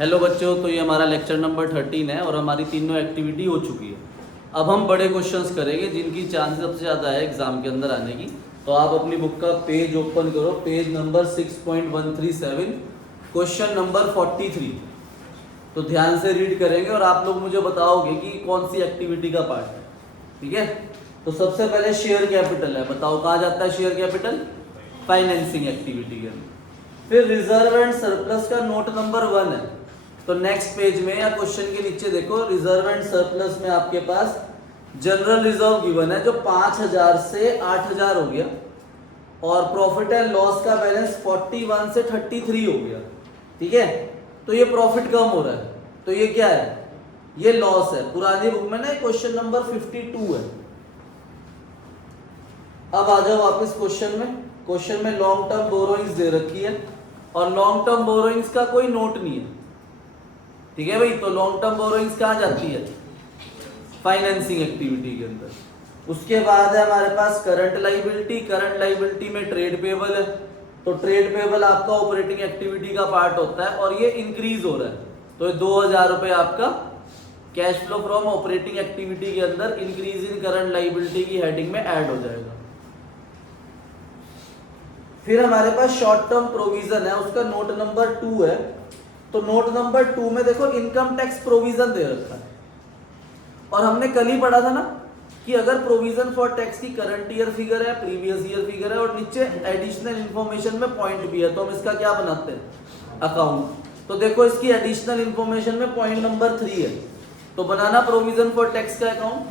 Hello बच्चों, तो ये हमारा लेक्चर नंबर 13 है और हमारी तीनों एक्टिविटी हो चुकी है। अब हम बड़े क्वेश्चंस करेंगे जिनकी चांसेस सबसे ज़्यादा है एग्जाम के अंदर आने की। तो आप अपनी बुक का पेज ओपन करो, पेज नंबर 6.137, क्वेश्चन नंबर 43। तो ध्यान से रीड करेंगे और आप लोग मुझे बताओगे कि कौन सी एक्टिविटी का पार्ट है। ठीक है, तो सबसे पहले शेयर कैपिटल है। बताओ कहाँ जाता है शेयर कैपिटल? फाइनेंसिंग एक्टिविटी के अंदर। फिर रिजर्व एंड सरप्लस का नोट नंबर 1 है। तो नेक्स्ट पेज में या क्वेश्चन के नीचे देखो, रिजर्व एंड सरप्लस में आपके पास जनरल रिजर्व गिवन है जो 5000 से 8000 हो गया, और प्रॉफिट एंड लॉस का बैलेंस 41 से 33 हो गया। ठीक है, तो ये प्रॉफिट कम हो रहा है, तो ये क्या है? ये लॉस है। पुरानी बुक में ना क्वेश्चन नंबर 52 है। अब आ जाओ वापस क्वेश्चन में। क्वेश्चन में लॉन्ग टर्म बोरोइंग्स दे रखी है और लॉन्ग टर्म बोरोइंग्स का कोई नोट नहीं है। ठीक है भाई, तो लॉन्ग टर्म बोरोइंग्स कहाँ जाती है? फाइनेंसिंग एक्टिविटी के अंदर। उसके बाद है हमारे पास करंट लाइबिलिटी। करंट लाइबिलिटी में ट्रेड पेबल है, तो ट्रेड पेबल आपका ऑपरेटिंग एक्टिविटी का पार्ट होता है और ये इंक्रीज हो रहा है, तो ये 2000 रुपए आपका cash flow from operating activity के अंदर इंक्रीज इन करंट लाइबिलिटी की हेडिंग में ऐड हो जाएगा। फिर हमारे पास शॉर्ट टर्म प्रोविजन है, उसका नोट नंबर 2 है। तो नोट नंबर 2 में देखो इनकम टैक्स प्रोविजन दे रखा है, और हमने कल ही पढ़ा था ना कि अगर प्रोविजन फॉर टैक्स की करंट ईयर फिगर है, प्रीवियस ईयर फिगर है और नीचे एडिशनल इंफॉर्मेशन में पॉइंट भी है, तो हम इसका क्या बनाते हैं? अकाउंट। तो देखो इसकी एडिशनल इंफॉर्मेशन में पॉइंट नंबर 3 है, तो बनाना प्रोविजन फॉर टैक्स का अकाउंट।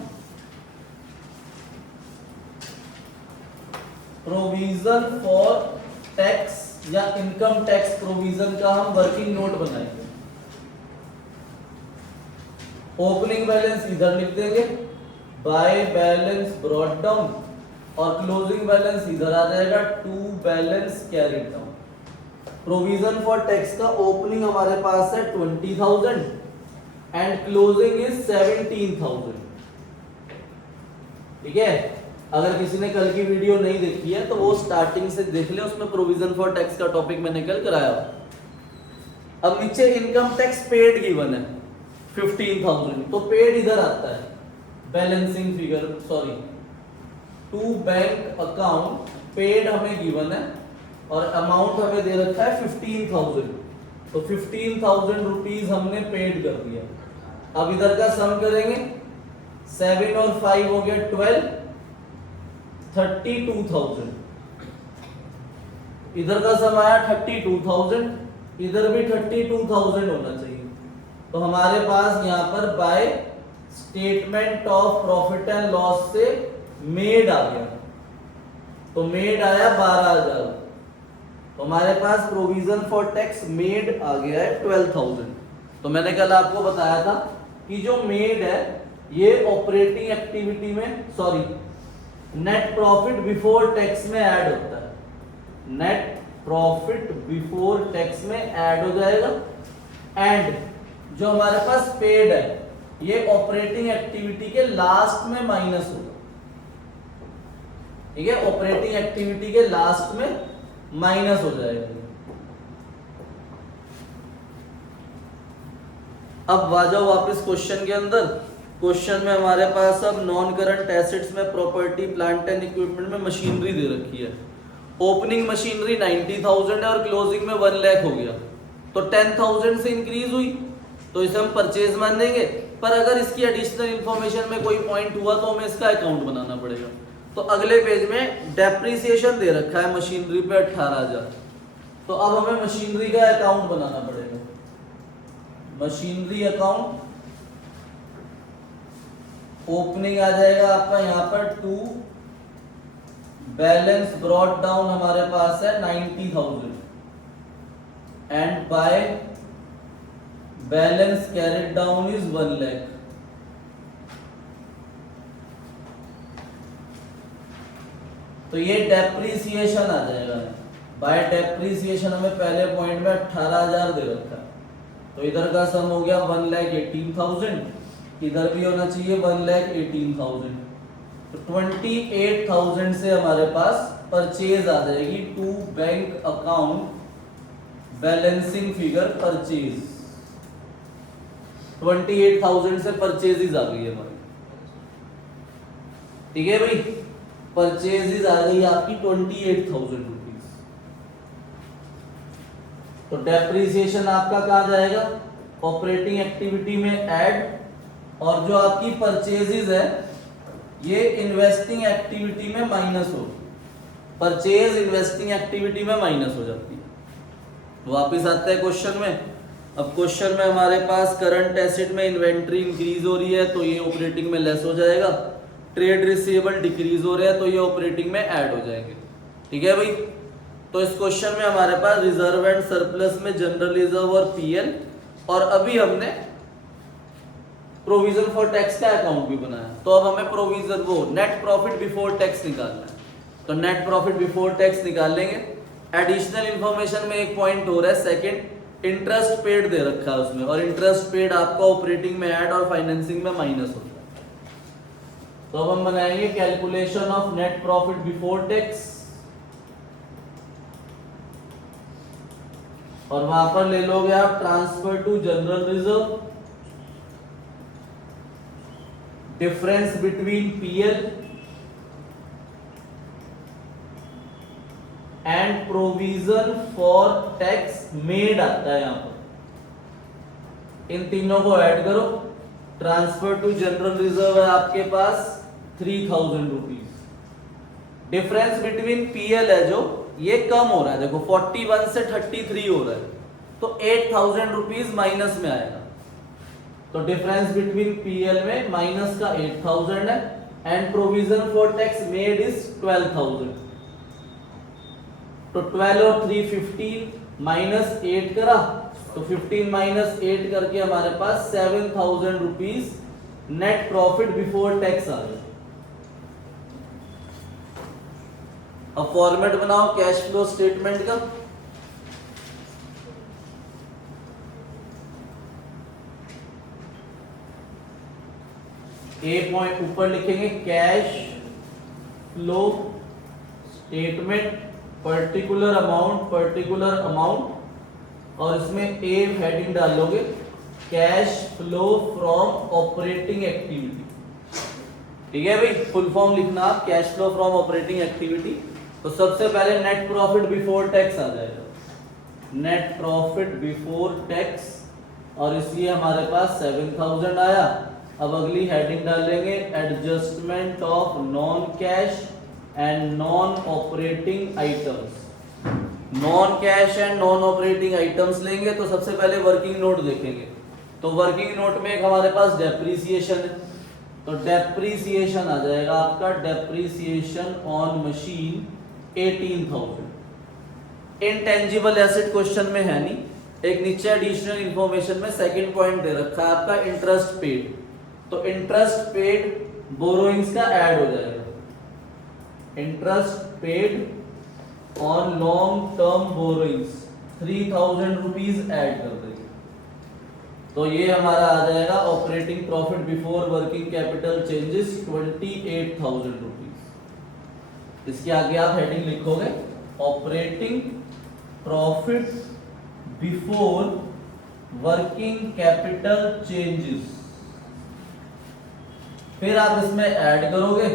प्रोविजन फॉर टैक्स या इनकम टैक्स प्रोविजन का हम वर्किंग नोट बनाएंगे। ओपनिंग बैलेंस इधर लिख देंगे, बाय बैलेंस ब्रॉट डाउन, और क्लोजिंग बैलेंस इधर आ जाएगा, to balance carried down. Provision for tax का ओपनिंग हमारे पास है 20,000 एंड क्लोजिंग इज 17,000। ठीक है, अगर किसी ने कल की वीडियो नहीं देखी है तो वो स्टार्टिंग से देख ले, उसमें प्रोविजन फॉर टैक्स का टॉपिक मैंने कल कराया। अब नीचे इनकम टैक्स पेड गिवन है 15,000, तो पेड इधर आता है, balancing figure sorry to bank account paid हमें गिवन है और अमाउंट हमें दे रखा है 15,000, तो 15,000 रुपीज हमने पेड कर दिया। अब इधर का सम करेंगे, 7 और 5 हो गया 12, 32,000। इधर का सम आया 32,000, इधर भी 32,000 होना चाहिए। तो हमारे पास यहाँ पर by statement of profit and loss से मेड आ गया, तो मेड आया 12,000, तो हमारे पास प्रोविजन फॉर टैक्स मेड आ गया है 12,000। तो मैंने कल आपको बताया था कि जो मेड है ये ऑपरेटिंग एक्टिविटी में sorry net profit before tax में ऐड होता है, नेट प्रॉफिट बिफोर टैक्स में ऐड हो जाएगा। एंड जो हमारे पास पेड है ये ऑपरेटिंग एक्टिविटी के लास्ट में माइनस होगा। ठीक है, ऑपरेटिंग एक्टिविटी के लास्ट में माइनस हो जाएगा। अब आ जाओ वापस क्वेश्चन के अंदर। क्वेश्चन में हमारे पास अब नॉन करंट एसेट्स में प्रॉपर्टी प्लांट एंड इक्विपमेंट में मशीनरी दे रखी है। ओपनिंग मशीनरी 90,000 है और क्लोजिंग में 1 लाख हो गया, तो 10,000 से इंक्रीज हुई, तो इसे हम परचेज मान देंगे। पर अगर इसकी एडिशनल इंफॉर्मेशन में कोई पॉइंट हुआ तो हमें इसका अकाउंट बनाना पड़ेगा। तो अगले पेज में डेप्रिसिएशन दे रखा है मशीनरी पे 18,000, तो अब हमें मशीनरी का अकाउंट बनाना पड़ेगा। मशीनरी अकाउंट ओपनिंग आ जाएगा आपका यहाँ पर 2, बैलेंस ब्रॉट डाउन हमारे पास है 90,000 and bye balance carried down is 1 lakh. तो ये डेप्रिसिएशन आ जाएगा। बाय डेप्रिसिएशन हमें पहले पॉइंट में 18,000 दे रखा है, तो इधर का सम हो गया 1,18,000, इधर भी होना चाहिए 1,18,000, तो 28,000 से हमारे पास परचेज आ जाएगी to bank account balancing figure purchase. 28,000 से परचेजेज आ गई हमारी, ठीक है भाई, परचेजेज आ गई आपकी 28,000 रुपीज। तो डेप्रिसिएशन आपका कहाँ जाएगा, ऑपरेटिंग एक्टिविटी में ऐड, और जो आपकी परचेजेज है ये इन्वेस्टिंग एक्टिविटी में माइनस होगी, परचेज इन्वेस्टिंग एक्टिविटी में माइनस हो जाती है। तो वापिस आते हैं क्वेश्चन में। अब क्वेश्चन में हमारे पास करंट एसेट में इन्वेंट्री इंक्रीज हो रही है तो ये ऑपरेटिंग में लेस हो जाएगा, ट्रेड रिसीवेबल डिक्रीज हो रहा है तो ये ऑपरेटिंग में ऐड हो जाएंगे, ठीक है भाई। तो इस क्वेश्चन में हमारे पास रिजर्व एंड सरप्लस में जनरल रिजर्व और पीएल, और अभी हमने प्रोविजन फॉर टैक्स का अकाउंट भी बनाया, तो अब हमें प्रोविजन वो नेट प्रॉफिट बिफोर टैक्स निकालना है। तो नेट प्रॉफिट बिफोर टैक्स निकाल लेंगे। एडिशनल इंफॉर्मेशन में एक पॉइंट हो रहा है, सेकंड इंटरेस्ट पेड दे रखा है उसमें, और इंटरेस्ट पेड आपका ऑपरेटिंग में ऐड और फाइनेंसिंग में माइनस होता है। तो अब हम बनाएंगे calculation of net profit before tax, और वहां पर ले लोगे आप transfer to general reserve, difference between PL and provision for tax made आता है यहां पर। इन तीनों को ऐड करो, ट्रांसफर टू जनरल रिजर्व है आपके पास 3,000 रुपीज, डिफरेंस बिटवीन पीएल है जो ये कम हो रहा है, देखो 41 से 33 हो रहा है, तो 8,000 रुपीज माइनस में आएगा। तो डिफरेंस बिटवीन पीएल में माइनस का 8,000 है, and provision for tax made is 12,000। तो 12 और 3 15 माइनस 8 करा, तो 15 माइनस 8 करके हमारे पास 7,000 rupees net profit before tax आ गया। अब फॉर्मेट बनाओ कैश फ्लो स्टेटमेंट का। ए पॉइंट ऊपर लिखेंगे cash flow statement particular amount, और इसमें ए हेडिंग डालोगे cash flow from operating activity, ठीक है भाई। फुल फॉर्म लिखना आप cash flow from operating activity. तो सबसे पहले नेट प्रॉफिट बिफोर टैक्स आ जाएगा, नेट प्रॉफिट बिफोर टैक्स, और इसलिए हमारे पास 7,000 आया। अब अगली हेडिंग डालेंगे adjustment of non cash and non operating items. Non cash and non operating items लेंगे तो सबसे पहले वर्किंग नोट देखेंगे। तो वर्किंग नोट में एक हमारे पास डेप्रीसिएशन है, तो डेप्रीसिएशन आ जाएगा आपका, depreciation on machine 18,000। Intangible asset question में है नहीं, एक नीचे एडिशनल इंफॉर्मेशन में सेकंड पॉइंट दे रखा है आपका इंटरेस्ट पेड, तो इंटरेस्ट पेड बोरोइंग्स का ऐड हो जाएगा, interest paid on long term borrowings 3,000 rupees add कर देंगे। तो ये हमारा आ जाएगा operating profit before working capital changes 28,000 rupees. इसके आगे आप हेडिंग लिखोगे operating profit before working capital changes, फिर आप इसमें ऐड करोगे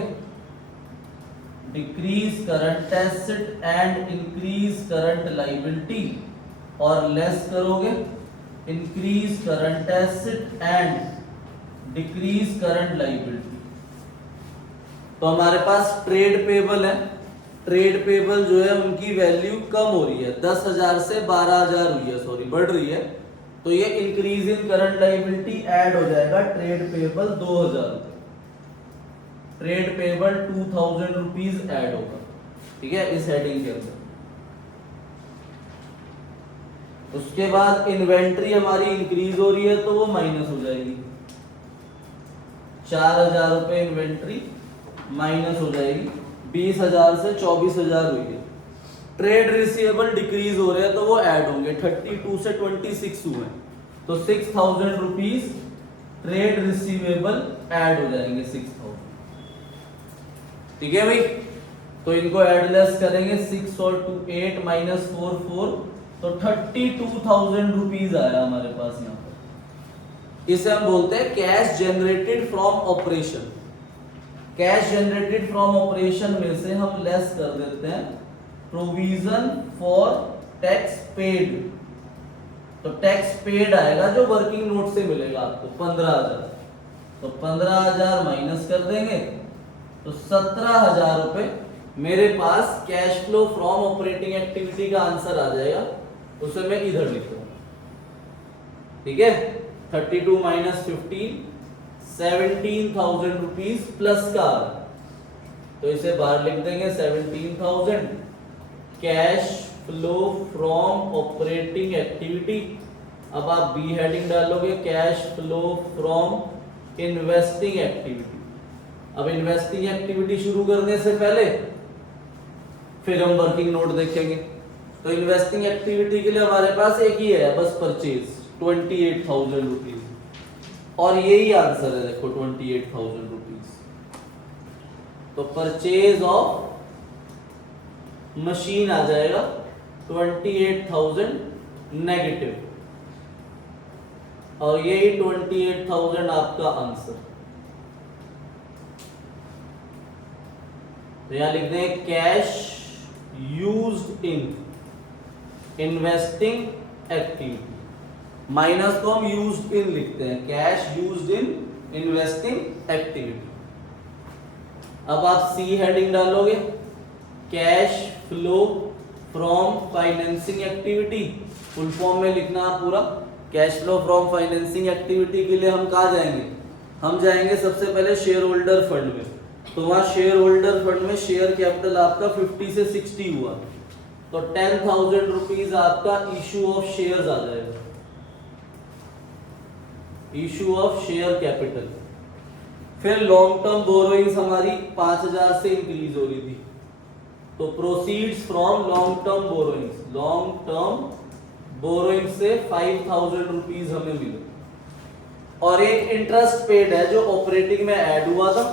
decrease current asset and increase current liability, और लेस करोगे increase current asset and decrease current liability. तो हमारे पास ट्रेड पेबल है, ट्रेड पेबल जो है उनकी वैल्यू कम हो रही है, 10,000 से 12,000 हुई है, सॉरी बढ़ रही है, तो ये increase in current liability add हो जाएगा trade payable 2,000, trade payable 2,000 rupees add होगा, ठीक है, इस हेडिंग के अंदर। उसके बाद इन्वेंट्री हमारी इंक्रीज हो रही है तो वो माइनस हो जाएगी, 4,000 रुपए इन्वेंट्री माइनस हो जाएगी, 20,000 से 24,000 हुई है। ट्रेड रिसीवेबल डिक्रीज हो रहे हैं तो वो ऐड होंगे, 32 से 26 हुए, तो 6,000 रुपीज ट्रेड रिसीवेबल ऐड हो जाएंगे 6,000, ठीक है भाई। तो इनको ऐड लेस करेंगे, 6 और 2 8 माइनस 4 4, तो 32,000 रुपीज आया हमारे पास यहाँ पर। इसे हम बोलते हैं cash generated from operation. Cash generated from operation में से हम लेस कर देते हैं प्रोविजन फॉर टैक्स पेड। तो टैक्स पेड आएगा जो वर्किंग नोट से मिलेगा आपको 15,000, तो 15,000 माइनस कर देंगे तो 17,000 रुपए मेरे पास cash flow from operating activity का आंसर आ जाएगा। उसे मैं इधर लिख दूंगा, ठीक है। 32 माइनस 15 17,000 रुपीज प्लस का, तो इसे बाहर लिख देंगे 17,000 cash flow from operating activity. अब आप बी हेडिंग डालोगे cash flow from investing activity. अब इन्वेस्टिंग एक्टिविटी शुरू करने से पहले फिर हम वर्किंग नोट देखेंगे। तो इन्वेस्टिंग एक्टिविटी के लिए हमारे पास एक ही है बस, परचेज 28,000 रुपीज, और यही आंसर है देखो 28,000 रुपीज। तो परचेज ऑफ मशीन आ जाएगा 28,000 नेगेटिव, और यही 28,000 आपका आंसर। तो यहां लिख दें cash used in investing activity, minus को हम यूज्ड इन लिखते हैं, cash used in investing activity. अब आप सी हेडिंग डालोगे cash flow from financing activity. Full form में लिखना पूरा। Cash flow from financing activity के लिए हम कहाँ जाएंगे? हम जाएंगे सबसे पहले शेयर होल्डर फंड में। तो वहां शेयर होल्डर फंड में शेयर कैपिटल आपका 50 से 60 हुआ, तो 10,000 रुपीज आपका इशू ऑफ शेयर्स आ जाएगा, इशू ऑफ शेयर कैपिटल। फिर लॉन्ग टर्म बोरोइंग्स हमारी 5,000 से इंक्रीज हो रही थी, तो proceeds from long term borrowings, long term borrowing से 5,000 रुपीज हमें मिले। और एक इंटरेस्ट पेड है जो ऑपरेटिंग में ऐड हुआ था,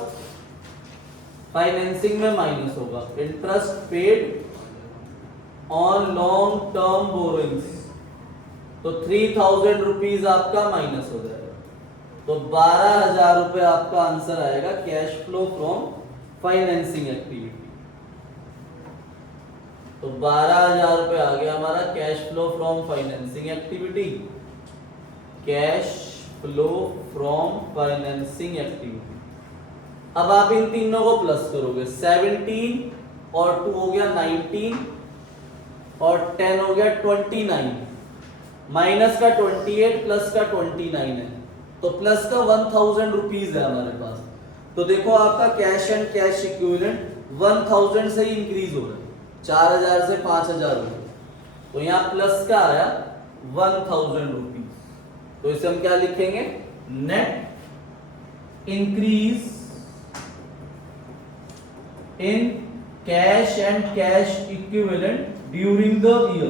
फाइनेंसिंग में माइनस होगा। Interest paid on long term borrowings, तो 3,000 रुपीज आपका माइनस हो जाएगा, तो 12,000 रुपए आपका आंसर आएगा cash flow from financing activity. तो 12,000 रुपए आ गया हमारा cash flow from financing activity, cash flow from financing activity. अब आप इन तीनों को प्लस करोगे, 17 और 2 हो गया 19 और 10 हो गया 29, माइनस का 28 प्लस का 29 है, तो प्लस का 1,000 रुपीज है हमारे पास। तो देखो आपका कैश एंड कैश इक्विवेलेंट 1,000 से ही इंक्रीज हो रहा है, 4,000 से 5,000 हो गया, तो यहाँ प्लस का आया 1,000 रुपीज। तो इसे हम क्या लिखेंगे? Net increase in cash and cash equivalent during the year,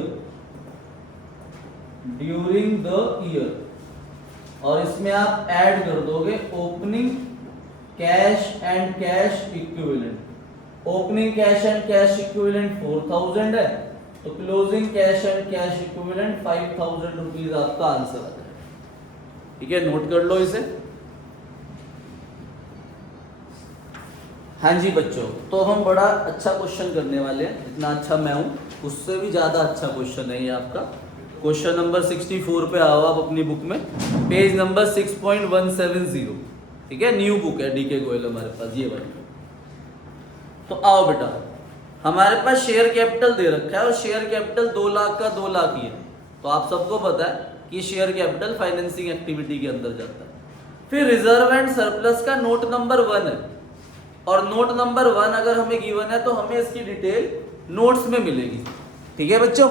और इसमें आप ऐड कर दोगे opening cash and cash equivalent. Opening cash and cash equivalent 4,000 है, तो closing cash and cash equivalent 5,000 rupees आपका आंसर आ जाएगा। ठीक है, नोट कर लो इसे। हाँ जी बच्चों, तो हम बड़ा अच्छा क्वेश्चन करने वाले हैं। इतना अच्छा मैं हूं, उससे भी ज्यादा अच्छा क्वेश्चन है ये आपका। क्वेश्चन नंबर 64 पे आओ आप अपनी बुक में, पेज नंबर 6.170। ठीक है, न्यू बुक है डीके गोयल हमारे पास, ये वाली। तो आओ बेटा, हमारे पास शेयर कैपिटल दे रखा है और शेयर कैपिटल 2 लाख का 2 लाख ही है। तो आप सबको पता है कि शेयर कैपिटल फाइनेंसिंग एक्टिविटी के अंदर जाता है। फिर रिजर्व एंड सरप्लस का नोट नंबर 1 है, और नोट नंबर 1 अगर हमें गिवन है तो हमें इसकी डिटेल नोट्स में मिलेगी। ठीक है बच्चों,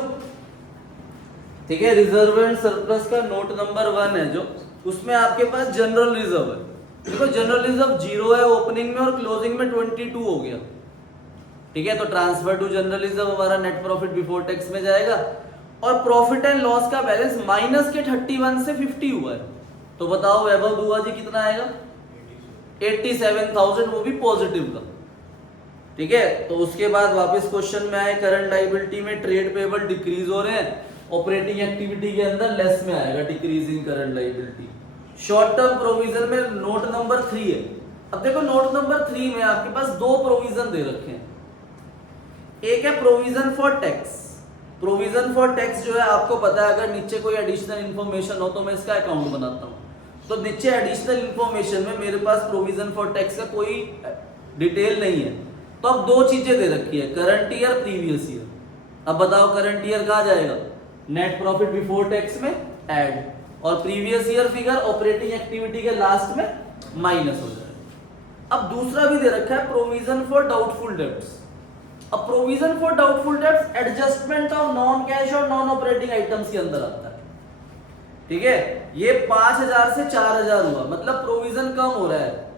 ठीक है। रिजर्व एंड सरप्लस का नोट नंबर 1 है जो, उसमें आपके पास जनरल रिजर्व है। देखो जनरल रिजर्व 0 है ओपनिंग में और क्लोजिंग में 22 हो गया। ठीक है, तो ट्रांसफर टू जनरल रिजर्व हमारा नेट प्रॉफिट बिफोर टैक्स में जाएगा, और प्रॉफिट एंड लॉस का बैलेंस माइनस के 31 से 50 हुआ है। तो बताओ वैभव दुआ जी कितना आएगा? 87,000, वो भी पॉजिटिव का। ठीक है, तो उसके बाद वापस क्वेश्चन में आए करंट लायबिलिटी में ट्रेड पेबल डिक्रीज हो रहे हैं, ऑपरेटिंग एक्टिविटी के अंदर लेस में आएगा decrease in current liability. Short term provision में नोट नंबर 3 है। अब देखो नोट नंबर 3 में आपके पास दो प्रोविजन दे रखे हैं। एक है provision for tax. Provision for tax जो है आपको पता है, अगर नीचे कोई एडिशनल इन्फॉर्मेशन हो तो मैं इसका अकाउंट बनाता हूं। तो नीचे एडिशनल इन्फॉर्मेशन में मेरे पास प्रोविजन फॉर टैक्स का कोई डिटेल नहीं है। तो अब दो चीजें दे रखी है, करंट ईयर, प्रीवियस ईयर। अब बताओ करंट ईयर कहाँ जाएगा? नेट प्रॉफिट बिफोर टैक्स में ऐड, और previous year figure operating activity के लास्ट में माइनस हो जाएगा। अब दूसरा भी दे रखा है प्रोविजन फॉर डाउटफुल डेब्ट्स। अब provision for doubtful debts adjustment of non cash और नॉन ऑपरेटिंग आइटम्स के अंदर आता है। ठीक है, ये 5000 से 4000 हुआ, मतलब प्रोविजन कम हो रहा है,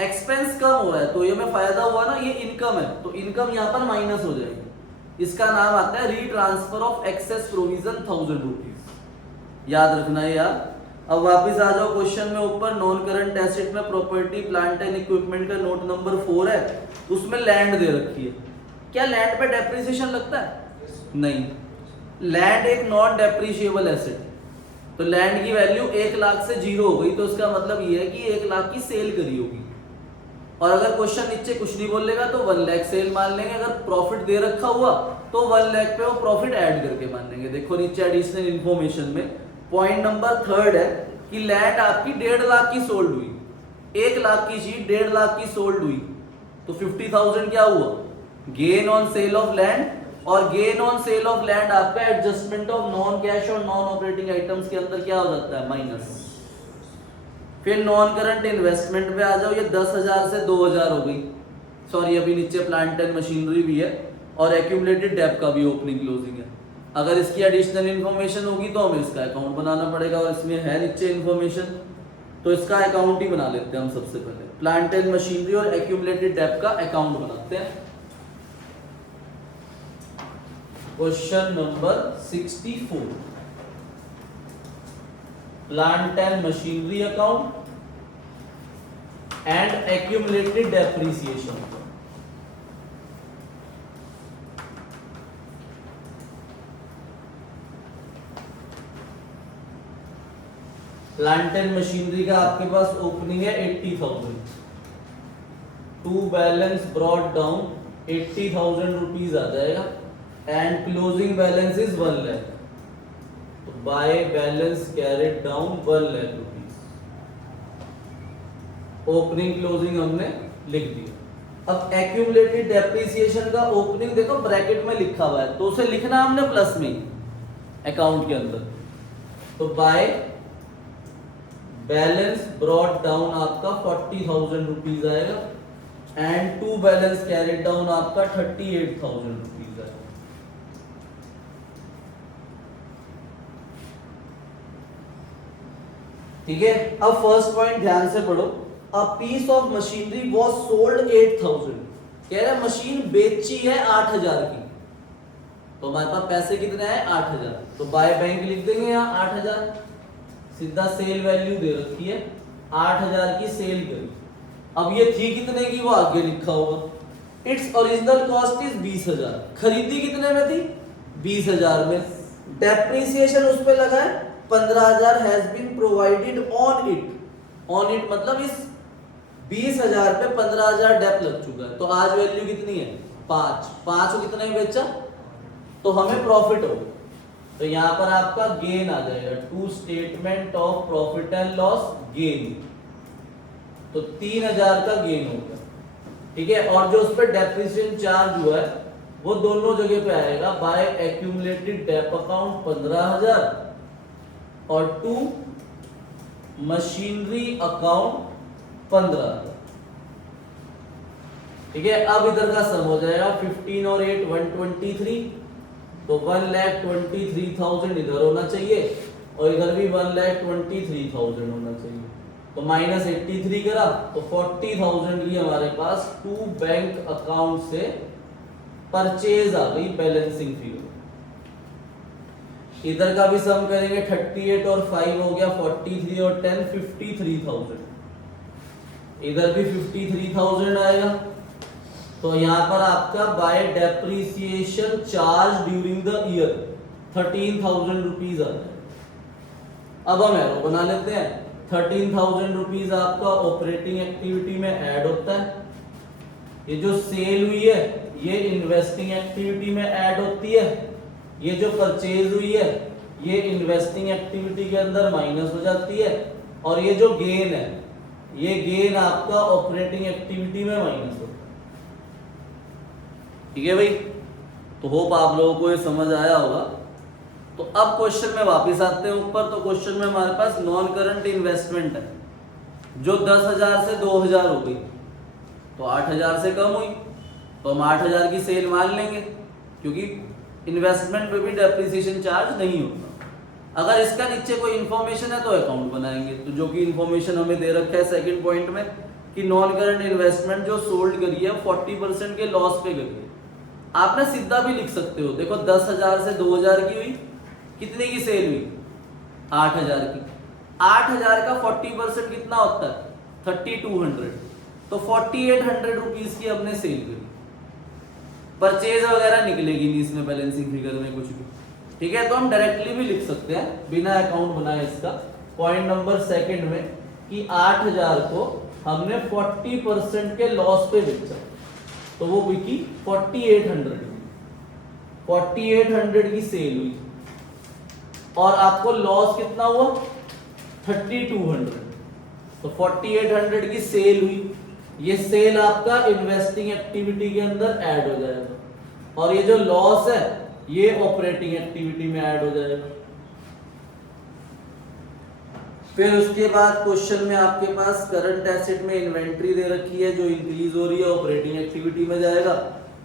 एक्सपेंस कम हो रहा है, तो ये में फायदा हुआ ना, ये इनकम है, तो इनकम यहाँ पर माइनस हो जाएगी। इसका नाम आता है रीट्रांसफर ऑफ एक्सेस प्रोविजन 1000 रुपीज। याद रखना है यार। अब वापस आ जाओ क्वेश्चन में ऊपर, नॉन करंट एसेट में प्रॉपर्टी प्लांट एंड इक्विपमेंट का नोट नंबर 4 है, उसमें लैंड दे रखी है। क्या लैंड पे डेप्रिसिएशन लगता है? नहीं, लैंड एक नॉन डेप्रिशिएबल एसेट है, तो लैंड की वैल्यू 1 लाख से 0 हो गई, तो इसका मतलब ये है कि 1 लाख की सेल करी होगी। और अगर क्वेश्चन नीचे कुछ नहीं बोलेगा तो 1 लाख सेल मान लेंगे, अगर प्रॉफिट दे रखा हुआ तो 1 लाख पे वो प्रॉफिट ऐड करके मान लेंगे। देखो नीचे एडिशनल इन्फॉर्मेशन में पॉइंट नंबर 3 है कि लैंड आपकी 1.5 लाख की सोल्ड हुई, 1 लाख की चीज 1.5 लाख की सोल्ड हुई, तो 50,000 क्या हुआ? Gain on sale of land, और gain on sale of land आपका एडजस्टमेंट ऑफ नॉन कैश और नॉन ऑपरेटिंग आइटम्स के अंदर क्या हो जाता है? माइनस। फिर नॉन करंट इन्वेस्टमेंट पे आ जाओ, ये 10,000 से 2,000 हो गई। सॉरी, अभी नीचे प्लांट एंड मशीनरी भी है और एक्यूमुलेटेड डेट का भी ओपनिंग क्लोजिंग है। अगर इसकी एडिशनल इन्फॉर्मेशन होगी तो हमें इसका अकाउंट बनाना पड़ेगा, और इसमें है नीचे इन्फॉर्मेशन, तो इसका अकाउंट ही बना लेते हैं हम। सबसे पहले प्लांट एंड मशीनरी और एक्यूमुलेटेड डेट का अकाउंट बनाते हैं। Question number 64, plant and machinery account and accumulated depreciation. Plant and machinery का आपके पास ओपनिंग है 80,000, to balance brought down 80,000 rupees आ जाएगा, and closing balance is 1 lakh, तो by balance carried down 1 lakh rupees. Opening closing हमने लिख दिया। अब एक्यूमुलेटेड डेप्रिसिएशन का ओपनिंग देखो ब्रैकेट में लिखा हुआ है, तो उसे लिखना हमने प्लस में अकाउंट के अंदर, तो बाय बैलेंस ब्रॉट डाउन आपका 40,000 रुपीज आएगा, and to balance carried down आपका 38,000 रुपीज आएगा। ठीक है, अब फर्स्ट पॉइंट ध्यान से पढ़ो। A piece of machinery was sold 8,000, कह रहा है मशीन बेची है 8,000 की, तो हमारे पास पैसे कितने आए? 8,000, तो बाय बैंक लिख देंगे यहाँ 8,000, सीधा सेल वैल्यू दे रखी है 8,000 की सेल करी। अब ये थी कितने की वो आगे लिखा होगा, इट्स ओरिजिनल कॉस्ट इज 20,000, खरीदी कितने में थी? 20,000 में, डेप्रिसिएशन उस पे लगा है 15,000 has been provided on it. On it मतलब इस 20,000 पे 15,000 डेप लग चुका है, तो आज वैल्यू कितनी है? 5 को कितने में बेचा? तो हमें प्रॉफिट होगा, तो यहां पर आपका गेन आ जाएगा, to statement of profit and loss gain, तो 3,000 का गेन होगा। ठीक है, और जो उस पर डेप्रिसिएशन चार्ज हुआ है वो दोनों जगह पे आएगा, बाय एक्यूमुलेटेड डेप अकाउंट 15,000 और टू मशीनरी अकाउंट 15,000। ठीक है, अब इधर का सम हो जाएगा 15 और 8 123, तो 1,23,000 इधर होना चाहिए और इधर भी 1,23,000 होना चाहिए, तो माइनस 83 करा तो 40,000 की हमारे पास टू बैंक अकाउंट से परचेज आ गई बैलेंसिंग फिगर। इधर का भी सम करेंगे 38 और 5 हो गया 43 और 10 53,000, इधर भी 53,000 आएगा, तो यहां पर आपका by depreciation charge during the year 13,000 rupees आ जाएगा। अब हम एरो बना लेते हैं, 13,000 रुपीज आपका ऑपरेटिंग एक्टिविटी में ऐड होता है। ये जो सेल हुई है ये इन्वेस्टिंग एक्टिविटी में ऐड होती है। ये जो परचेज हुई है ये इन्वेस्टिंग एक्टिविटी के अंदर माइनस हो जाती है। और ये जो गेन है ये गेन आपका ऑपरेटिंग एक्टिविटी में माइनस होता है। ठीक है भाई, तो होप आप लोगों को ये समझ आया होगा। तो अब क्वेश्चन में वापस आते हैं ऊपर। तो क्वेश्चन में हमारे पास नॉन करंट इन्वेस्टमेंट है जो 10,000 से 2,000 हो गई, तो 8,000 से कम हुई, तो हम 8,000 की सेल मान लेंगे क्योंकि इन्वेस्टमेंट पे भी डेप्रिसिएशन चार्ज नहीं होता। अगर इसका नीचे कोई इन्फॉर्मेशन है तो अकाउंट बनाएंगे। तो जो कि इन्फॉर्मेशन हमें दे रखा है सेकंड पॉइंट में कि नॉन करंट इन्वेस्टमेंट जो सोल्ड करी है 40% के लॉस पे करी है। आपने सीधा भी लिख सकते हो, देखो 10,000 से 2,000 की हुई, कितने की सेल हुई 8,000 की। 8,000 का 40% कितना होता है 3,200, तो 4,800 रुपीज की हमने सेल करी। परचेज वगैरह निकलेगी नहीं इसमें बैलेंसिंग फिगर में कुछ भी। ठीक है, तो हम डायरेक्टली भी लिख सकते हैं बिना अकाउंट बनाए इसका पॉइंट नंबर सेकंड में कि 8,000 को हमने 40% के लॉस पे बेचा, तो वो बिकी 4,800 की सेल हुई और आपको लॉस कितना हुआ 3,200। तो 4,800 की सेल हुई, ये सेल आपका इन्वेस्टिंग एक्टिविटी के अंदर ऐड हो जाएगा और ये जो लॉस है ये ऑपरेटिंग एक्टिविटी में ऐड हो जाएगा। फिर उसके बाद क्वेश्चन में आपके पास करंट एसेट में इन्वेंट्री दे रखी है जो इंक्रीज हो रही है, ऑपरेटिंग एक्टिविटी में जाएगा।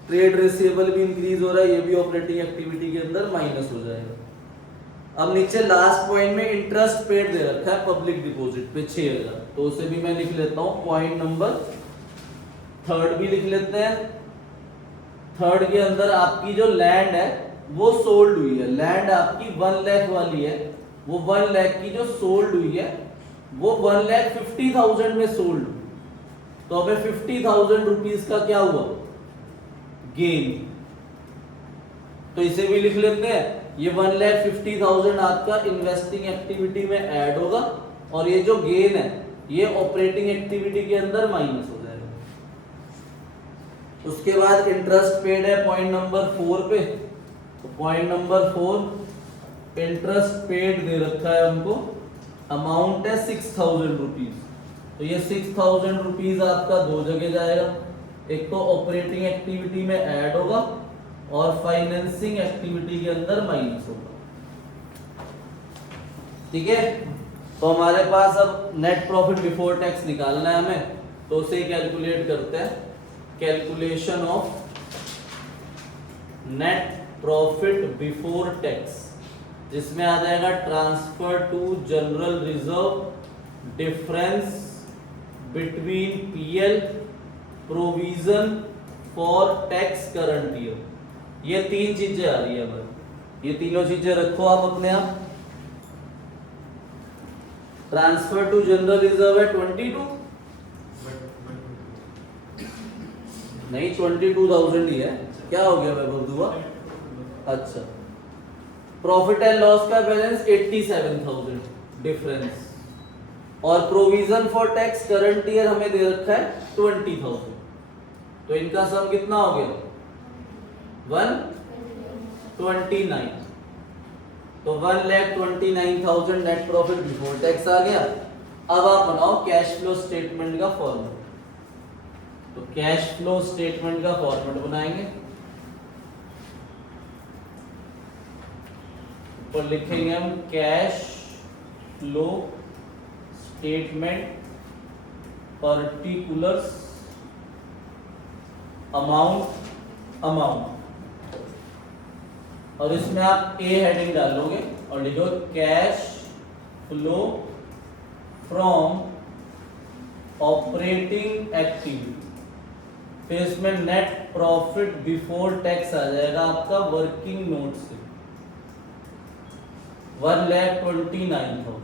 ट्रेड रिसीवेबल भी इंक्रीज हो रहा है, ये भी ऑपरेटिंग एक्टिविटी के अंदर माइनस हो जाएगा। अब नीचे लास्ट पॉइंट में इंटरेस्ट पेड दे रखा है पब्लिक डिपॉजिट पे 6,000, तो उसे भी मैं लिख लेता हूं। पॉइंट नंबर थर्ड भी लिख लेते हैं। थर्ड के अंदर आपकी जो लैंड है वो सोल्ड हुई है। लैंड आपकी 1 लाख वाली है, वो 1 लाख की जो सोल्ड हुई है वो 1,50,000 में सोल्ड हुई, तो हमें 50,000 रुपीज का क्या हुआ गेन, तो इसे भी लिख लेते हैं। ये 1,50,000 आपका इन्वेस्टिंग एक्टिविटी में ऐड होगा और ये जो गेन है ये ऑपरेटिंग एक्टिविटी के अंदर माइनस हो जाएगा। उसके बाद इंटरेस्ट पेड है पॉइंट नंबर 4 पे, तो पॉइंट नंबर 4 इंटरेस्ट पेड दे रखा है हमको, अमाउंट है 6,000 रुपीज। तो ये 6,000 रुपीज आपका दो जगह जाएगा, एक तो ऑपरेटिंग एक्टिविटी में ऐड होगा और फाइनेंसिंग एक्टिविटी के अंदर माइनस होगा। ठीक है, तो हमारे पास अब नेट प्रॉफिट बिफोर टैक्स निकालना है हमें, तो उसे कैलकुलेट करते हैं। Calculation of net profit before tax, जिसमें आ जाएगा transfer to general reserve, difference between PL, provision for tax current year. ये तीन चीजें आ रही है भाई, ये तीनों चीजें रखो आप अपने आप। ट्रांसफर टू जनरल रिजर्व है 22, नहीं 22,000 ही है, क्या हो गया वैभव दुआ? अच्छा, प्रॉफिट एंड लॉस का बैलेंस 87,000 डिफरेंस, और provision for tax current year हमें दे रखा है 20,000, तो इनका सम कितना हो गया 129, तो 1,29,000 नेट प्रॉफिट बिफोर टैक्स आ गया। अब आप बनाओ कैश फ्लो स्टेटमेंट का फॉर्मेट, तो कैश फ्लो स्टेटमेंट का फॉर्मेट बनाएंगे। ऊपर लिखेंगे हम cash flow statement particulars amount, और इसमें आप ए हेडिंग डालोगे और लिखो cash flow from operating activity. फिर इसमें नेट प्रॉफिट बिफोर टैक्स आ जाएगा आपका वर्किंग नोट से 1,29,000।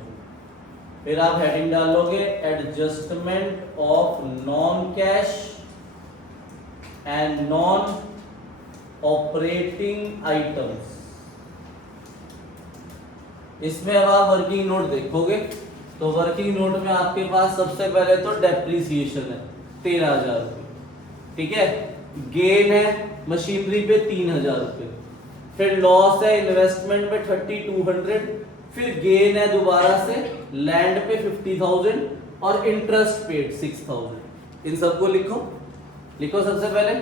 फिर आप हेडिंग डालोगे adjustment of non cash and non operating items. इसमें अब आप वर्किंग नोट देखोगे तो वर्किंग नोट में आपके पास सबसे पहले तो डेप्रिसिएशन है 13,000 रुपये, ठीक है। गेन है मशीनरी पे 3,000 रुपये, फिर लॉस है इन्वेस्टमेंट पे 3,200, फिर गेन है दोबारा से लैंड पे 50,000 और इंटरेस्ट पेड 6,000। इन सबको लिखो। लिखो सबसे पहले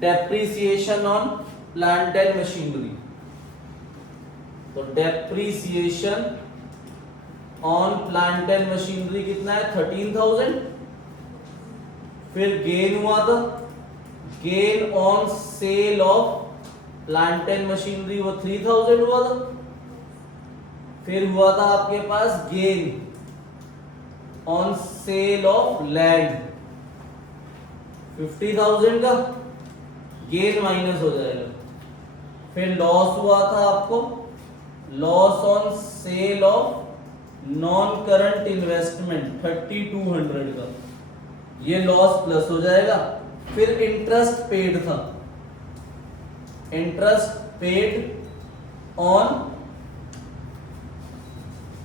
depreciation on plant and machinery, तो depreciation on plant and machinery कितना है 13,000। फिर गेन हुआ था, gain on sale of plant and machinery वो 3,000 हुआ था। फिर हुआ था आपके पास gain on sale of land 50,000 का, गेन माइनस हो जाएगा। फिर लॉस हुआ था आपको, loss on sale of non current investment 3,200 का, ये लॉस प्लस हो जाएगा। फिर इंटरेस्ट पेड था, interest paid on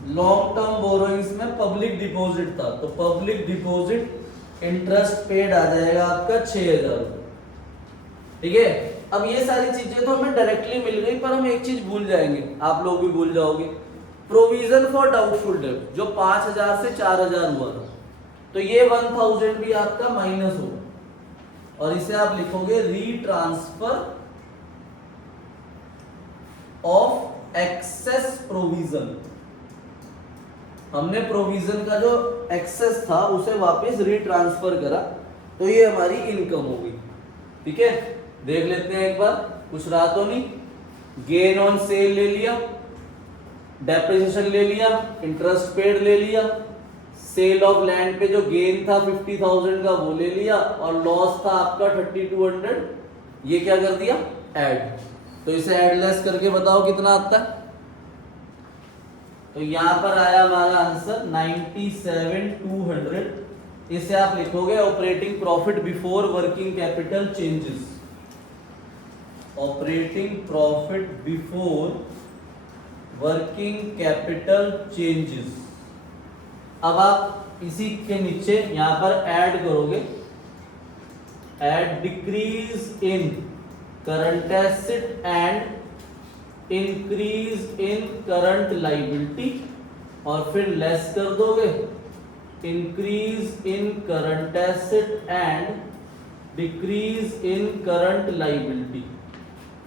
long term borrowings में पब्लिक डिपॉजिट था, तो पब्लिक डिपॉजिट इंटरेस्ट पेड आ जाएगा आपका 6,000 रुपये, ठीक है। अब ये सारी चीजें तो हमें डायरेक्टली मिल गई, पर हम एक चीज भूल जाएंगे, आप लोग भी भूल जाओगे, प्रोविजन फॉर डाउटफुल डेब्ट जो 5,000 से 4,000 हुआ था, तो ये 1,000 भी आपका माइनस होगा और इसे आप लिखोगे रीट्रांसफर ऑफ एक्सेस प्रोविजन। हमने प्रोविजन का जो एक्सेस था उसे वापस रीट्रांसफर करा, तो ये हमारी इनकम होगी, ठीक है। देख लेते हैं एक बार, कुछ रहा तो नहीं। गेन ऑन सेल ले लिया, डेप्रिसिएशन ले लिया, इंटरेस्ट पेड ले लिया, सेल ऑफ लैंड पे जो गेन था 50,000 का वो ले लिया, और लॉस था आपका 3,200, ये क्या कर दिया ऐड। तो इसे ऐड लेस करके बताओ कितना आता है। तो यहां पर आया हमारा आंसर 97,200। इसे आप लिखोगे operating profit before working capital changes, operating profit before working capital changes. अब आप इसी के नीचे यहां पर ऐड करोगे, add decrease in current asset and increase in current liability, और फिर लेस कर दोगे increase in current asset and decrease in current liability.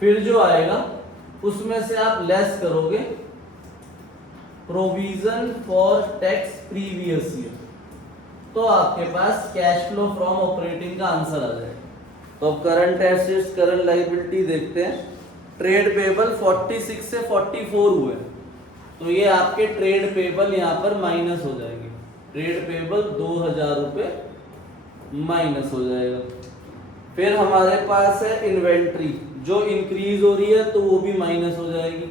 फिर जो आएगा उसमें से आप लेस करोगे provision for tax previous year, तो आपके पास कैश फ्लो फ्रॉम ऑपरेटिंग का आंसर आ जाएगा। तो अब करंट एसेट्स करंट लायबिलिटी देखते हैं। ट्रेड पेबल 46 से 44 हुए, तो ये आपके ट्रेड पेबल यहाँ पर माइनस हो जाएंगे। ट्रेड पेबल 2,000 रुपये माइनस हो जाएगा। फिर हमारे पास है इन्वेंट्री जो इंक्रीज हो रही है, तो वो भी माइनस हो जाएगी।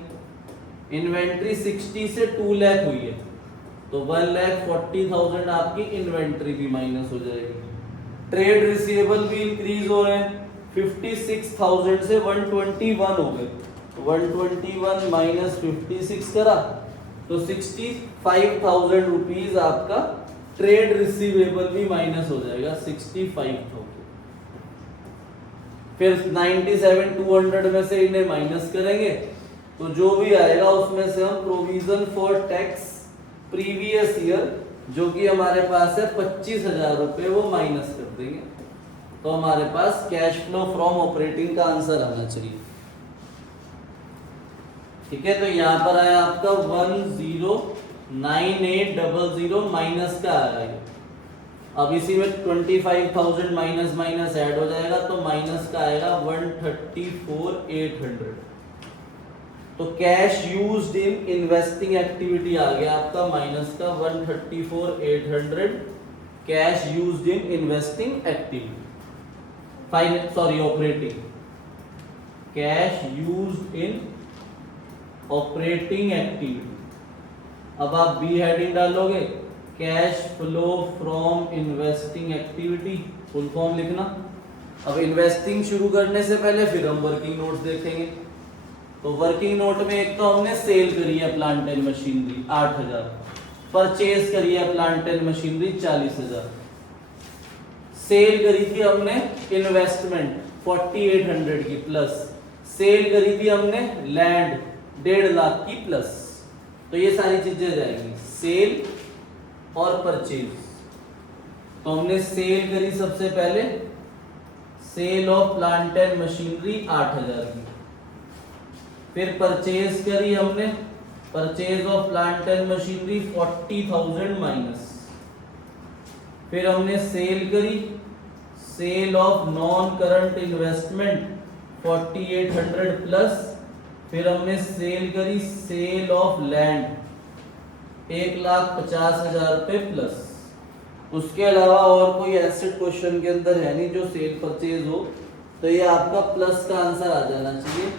इन्वेंट्री 60 से 2 लाख हुई है, तो 1,40,000 आपकी इन्वेंट्री भी माइनस हो जाएगी। ट्रेड रिसीवेबल भी इंक्रीज हो रहे हैं, 56,000 से 121 हो गए, 121 माइनस 56 करा तो 65,000 रुपीज आपका ट्रेड रिसीवेबल भी माइनस हो जाएगा 65,000। फिर 97,200 में से इन्हें माइनस करेंगे, तो जो भी आएगा उसमें से हम provision for tax previous year जो कि हमारे पास है 25,000 रुपये, वो माइनस कर देंगे। तो हमारे पास कैश फ्लो फ्रॉम ऑपरेटिंग का आंसर आना चाहिए, ठीक है। तो यहाँ पर आया आपका 109800 माइनस का आया। अब इसी में 25,000 माइनस माइनस ऐड हो जाएगा, तो माइनस का आएगा 134,800। तो cash used in investing activity आ गया आपका माइनस का 134,800 cash used in investing activity, operating cash used in operating activity. अब आप बी हेडिंग डालोगे, cash flow from investing activity, full form लिखना। अब इन्वेस्टिंग शुरू करने से पहले फिर हम वर्किंग नोट्स देखेंगे। तो वर्किंग नोट में एक तो हमने सेल करी है प्लांट एंड मशीनरी 8,000, परचेज करी है प्लांट एंड मशीनरी 40,000, सेल करी थी हमने इन्वेस्टमेंट 4800 की प्लस, सेल करी थी हमने लैंड 1.5 लाख की प्लस। तो ये सारी चीजें जाएंगी सेल और परचेज। तो हमने सेल करी सबसे पहले, sale of plant and machinery 8000 की, फिर परचेज करी हमने, purchase of plant and machinery 40,000 minus, फिर हमने सेल करी, sale of non current investment 4800 plus, फिर हमने सेल करी सेल ऑफ लैंड 1,50,000 रुपये प्लस। उसके अलावा और कोई एसेट क्वेश्चन के अंदर है नहीं जो सेल परचेज हो, तो ये आपका प्लस का आंसर आ जाना चाहिए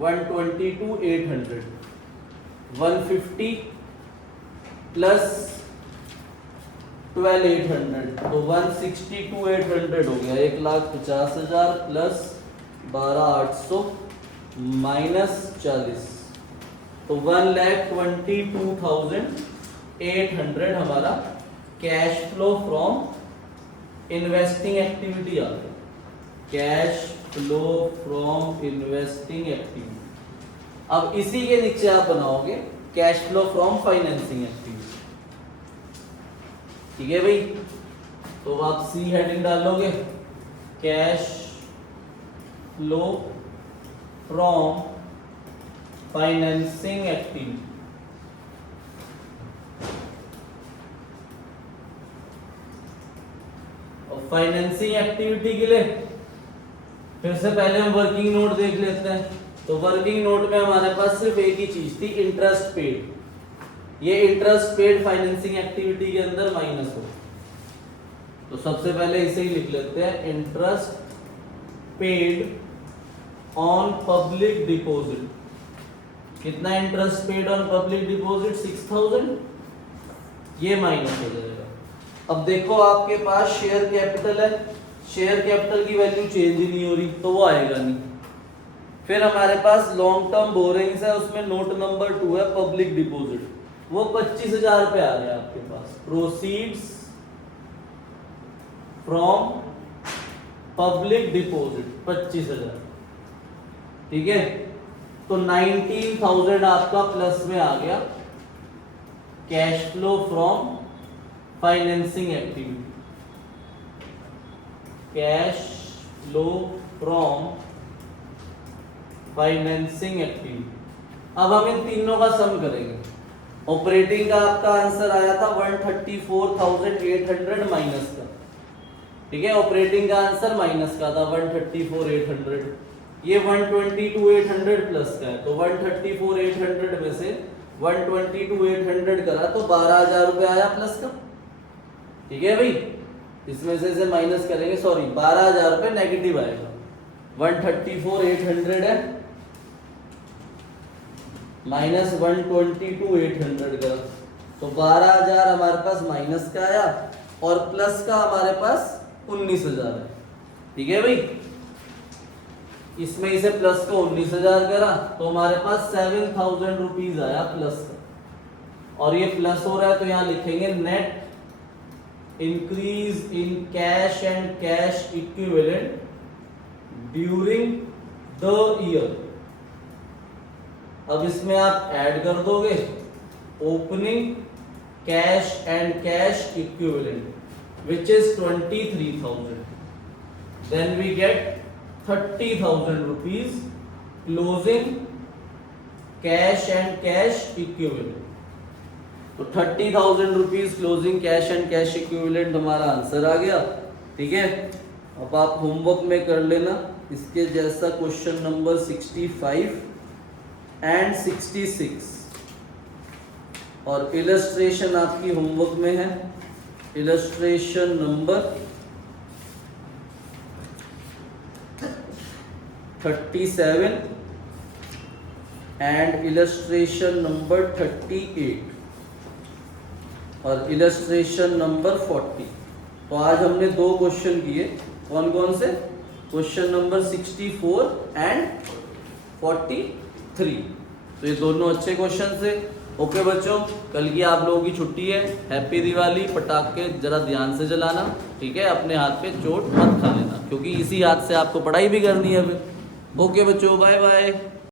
122,800, 150 प्लस 12,800, तो 162,800 हो गया, 1,50,000 प्लस 12,800 माइनस 40, तो 1,22,800 हमारा cash flow from investing activity आ गया, cash flow from investing activity. अब इसी के नीचे आप बनाओगे cash flow from financing activity, ठीक है भाई। तो आप सी हेडिंग डालोगे, cash flow from financing activity. और फाइनेंसिंग एक्टिविटी के लिए फिर से पहले हम वर्किंग नोट देख लेते हैं। तो वर्किंग नोट में हमारे पास सिर्फ एक ही चीज थी, इंटरेस्ट पेड। ये इंटरेस्ट पेड फाइनेंसिंग एक्टिविटी के अंदर माइनस हो, तो सबसे पहले इसे ही लिख लेते हैं, interest paid on public deposit. कितना interest paid on public deposit? 6,000, ये माइनस हो जाएगा। अब देखो आपके पास शेयर कैपिटल है, शेयर कैपिटल की वैल्यू चेंज ही नहीं हो रही, तो वो आएगा नहीं। फिर हमारे पास लॉन्ग टर्म बोरिंग्स है, उसमें नोट नंबर 2 है पब्लिक डिपॉजिट, वो 25,000 रुपये आ गया आपके पास, प्रोसीड्स फ्रॉम पब्लिक डिपॉजिट 25,000, ठीक है। तो 19,000 आपका प्लस में आ गया cash flow from financing activity, cash flow from financing activity. अब हम इन तीनों का सम करेंगे। ऑपरेटिंग का आपका आंसर आया था 134,800 माइनस का, ठीक है। ऑपरेटिंग का आंसर माइनस का था 134,800, ये 122,800 प्लस का है, तो 134,800 में से 122,800 करा तो 12,000 रुपये आया प्लस का, ठीक है भाई। इसमें से माइनस करेंगे, सॉरी 12,000 रुपये नेगेटिव आएगा। 134,800 है माइनस 122,800 का, तो 12,000 हमारे पास माइनस का आया और प्लस का हमारे पास 19,000 है, ठीक है भाई। इसमें इसे प्लस का 19,000 करा तो हमारे पास 7,000 रुपीज आया प्लस का, और ये प्लस हो रहा है तो यहां लिखेंगे net increase in cash and cash equivalent during the year. अब इसमें आप ऐड कर दोगे opening cash and cash equivalent which is 23,000, then we get 30,000 rupees closing cash and cash equivalent. तो 30,000 rupees closing cash and cash equivalent हमारा answer आ गया, ठीक है। अब आप होमवर्क में कर लेना इसके जैसा क्वेश्चन नंबर 65 एंड 66, और इलस्ट्रेशन आपकी होमवर्क में है, illustration number 37 and illustration number 38 और इलस्ट्रेशन नंबर 40। तो आज हमने दो क्वेश्चन किए, कौन कौन से? Question number 64 and 43। तो ये दोनों अच्छे क्वेश्चन थे। ओके बच्चों, कल की आप लोगों की छुट्टी है, हैप्पी दिवाली। पटाखे जरा ध्यान से जलाना, ठीक है, अपने हाथ पे चोट मत खा लेना, क्योंकि इसी हाथ से आपको पढ़ाई भी करनी है अभी। ओके बच्चों, बाय बाय।